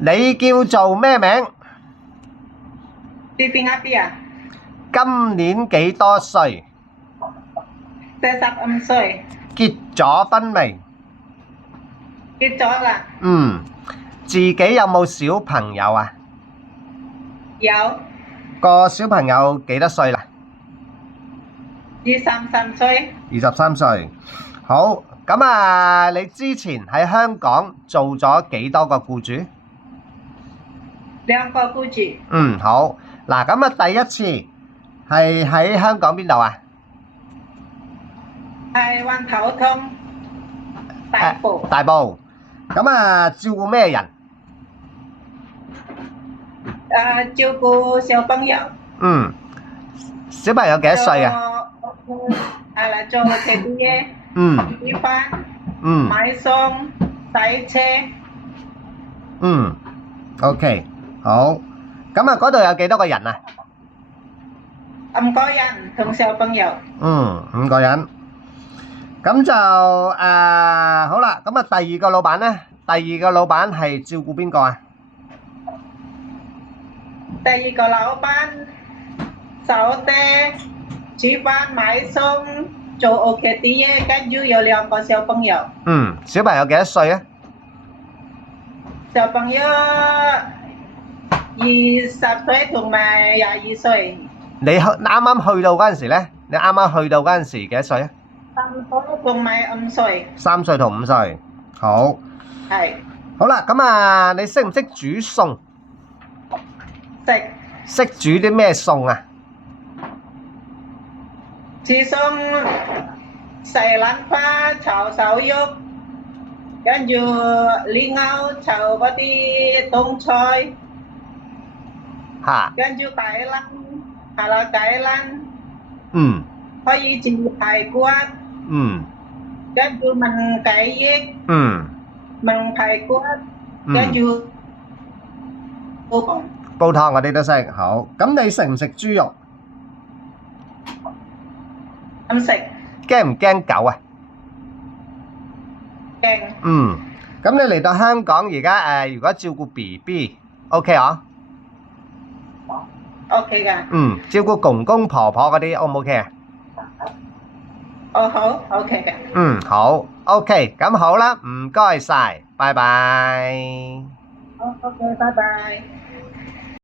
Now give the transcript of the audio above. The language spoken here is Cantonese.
你叫做咩名？ Piping api à? 今年幾多歲？ 45 歲， 結咗婚未？ 結咗啦。自己有冇小朋友啊？有個小朋友幾多歲啦？ 23歲， 23歲。好，咁啊，你之前喺香港做咗幾多個僱主？ 2個僱主。好。嗱，咁啊，第一次係喺香港邊度啊？係運頭通大埔。大埔。咁啊，照顧咩人？照顧小朋友。小朋友幾多歲啊？係啦，做車啲嘢，煮飯，買餸，洗車。OK，好。咁啊，嗰度有幾多個人啊5個人同小朋友。 ？5個人。咁就好啦。咁啊，第二個老闆呢？第二個老闆係照顧邊個啊？第二個老闆手爹煮飯買餸做屋企啲嘢，跟住有2個小朋友。小朋友幾多歲啊？小朋友20歲同埋22歲。你啱啱去到嗰陣時呢？你啱啱去到嗰陣時幾多歲啊3歲同埋5歲。 ？3歲同5歲。好。係。好啦，咁啊，你識唔識煮餸？食。識煮啲咩餸啊？煮餸西蘭花炒手肉，跟住蓮藕炒嗰啲冬菜，跟住芥蘭，係啦芥蘭，可以煮排骨，跟住燜雞翼，燜排骨，跟住煲湯。煲湯嗰啲都識。好，咁你食唔食豬肉？唔食。驚唔驚狗啊？驚。咁你嚟到香港而家如果照顧 BB，OK 啊？OK 㗎。照顧公公婆婆嗰啲 O 唔 OK 啊？好 OK 嘅。好 OK，咁好啦，唔該晒，拜拜。好 OK，拜拜。